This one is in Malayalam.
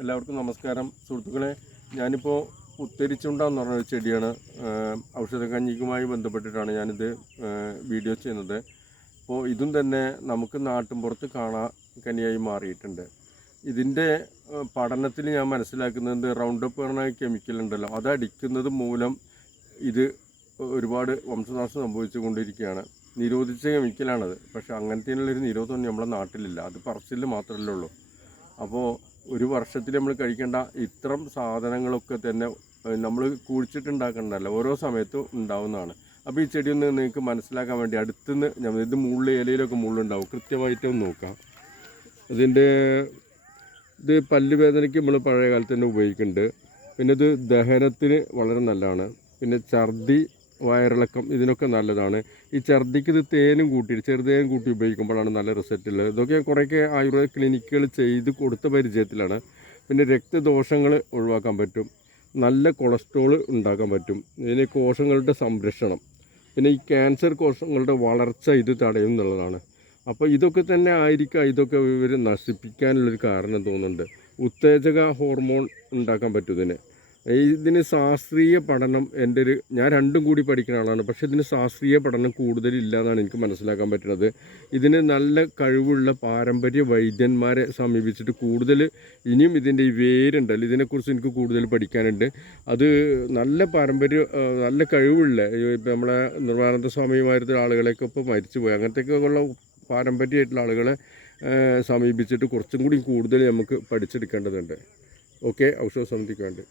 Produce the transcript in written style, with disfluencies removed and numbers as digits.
എല്ലാവർക്കും നമസ്കാരം സുഹൃത്തുക്കളെ. ഞാനിപ്പോൾ ഉത്തരിച്ചുണ്ട എന്ന് പറഞ്ഞൊരു ചെടിയാണ്. ഔഷധക്കഞ്ഞിക്കുമായി ബന്ധപ്പെട്ടിട്ടാണ് ഞാനിത് വീഡിയോ ചെയ്യുന്നത്. അപ്പോൾ ഇതും തന്നെ നമുക്ക് നാട്ടിൻപുറത്ത് കാണാൻ കനിയായി മാറിയിട്ടുണ്ട്. ഇതിൻ്റെ പഠനത്തിൽ ഞാൻ മനസ്സിലാക്കുന്നത് റൗണ്ടപ്പ് പറഞ്ഞ കെമിക്കൽ ഉണ്ടല്ലോ, അതടിക്കുന്നത് മൂലം ഇത് ഒരുപാട് വംശനാശം സംഭവിച്ചു കൊണ്ടിരിക്കുകയാണ്. നിരോധിച്ച കെമിക്കലാണത്. പക്ഷേ അങ്ങനത്തേനുള്ളൊരു നിരോധനം നമ്മളെ നാട്ടിലില്ല. അത് പറച്ചിൽ മാത്രമല്ലേ ഉള്ളൂ. അപ്പോൾ ഒരു വർഷത്തിൽ നമ്മൾ കഴിക്കേണ്ട ഇത്തരം സാധനങ്ങളൊക്കെ തന്നെ നമ്മൾ കുഴിച്ചിട്ടുണ്ടാക്കേണ്ടതല്ല, ഓരോ സമയത്തും ഉണ്ടാവുന്നതാണ്. അപ്പോൾ ഈ ചെടിയൊന്ന് നിങ്ങൾക്ക് മനസ്സിലാക്കാൻ വേണ്ടി അടുത്തുനിന്ന് ഇത് മുകളിൽ ഇലയിലൊക്കെ മുള്ളുണ്ടാവും, കൃത്യമായിട്ടൊന്ന് നോക്കാം. ഇത് പല്ലുവേദനയ്ക്ക് നമ്മൾ പഴയ കാലത്ത് തന്നെ ഉപയോഗിക്കുന്നുണ്ട്. പിന്നെ ഇത് ദഹനത്തിന് വളരെ നല്ലതാണ്. പിന്നെ ഛർദി, വയറിളക്കം ഇതിനൊക്കെ നല്ലതാണ്. ഈ ഛർദിക്ക് ഇത് തേനും കൂട്ടി, ചെറുതേനും കൂട്ടി ഉപയോഗിക്കുമ്പോഴാണ് നല്ല റിസൾട്ട് ഉള്ളത്. ഇതൊക്കെ കുറേയൊക്കെ ആയുർവേദ ക്ലിനിക്കുകൾ ചെയ്ത് കൊടുത്ത പരിചയത്തിലാണ്. പിന്നെ രക്തദോഷങ്ങൾ ഒഴിവാക്കാൻ പറ്റും, നല്ല കൊളസ്ട്രോൾ ഉണ്ടാക്കാൻ പറ്റും, ഇതിന് കോശങ്ങളുടെ സംരക്ഷണം, പിന്നെ ഈ ക്യാൻസർ കോശങ്ങളുടെ വളർച്ച ഇത് തടയും എന്നുള്ളതാണ്. അപ്പോൾ ഇതൊക്കെ തന്നെ ആയിരിക്കാം ഇതൊക്കെ ഇവർ നശിപ്പിക്കാനുള്ളൊരു കാരണം തോന്നുന്നുണ്ട്. ഉത്തേജക ഹോർമോൺ ഉണ്ടാക്കാൻ പറ്റും ഇതിന് ശാസ്ത്രീയ പഠനം ഞാൻ രണ്ടും കൂടി പഠിക്കുന്ന ആളാണ്. പക്ഷേ ഇതിന് ശാസ്ത്രീയ പഠനം കൂടുതലില്ല എന്നാണ് എനിക്ക് മനസ്സിലാക്കാൻ പറ്റുന്നത്. ഇതിന് നല്ല കഴിവുള്ള പാരമ്പര്യ വൈദ്യന്മാരെ സമീപിച്ചിട്ട് കൂടുതൽ ഇനിയും ഇതിൻ്റെ ഈ വേരുണ്ടല്ലോ ഇതിനെക്കുറിച്ച് എനിക്ക് കൂടുതൽ പഠിക്കാനുണ്ട്. അത് നല്ല നല്ല കഴിവുള്ള ഇപ്പം നമ്മളെ നിർവാനന്ദ സ്വാമിമാരുടെ ആളുകളെയൊക്കെ ഇപ്പോൾ മരിച്ചുപോയി, അങ്ങനത്തെയൊക്കെ ഉള്ള പാരമ്പര്യമായിട്ടുള്ള ആളുകളെ സമീപിച്ചിട്ട് കുറച്ചും കൂടി കൂടുതൽ നമുക്ക് പഠിച്ചെടുക്കേണ്ടതുണ്ട്. ഓക്കെ, ഔഷധ സമിതിക്ക് വേണ്ടി.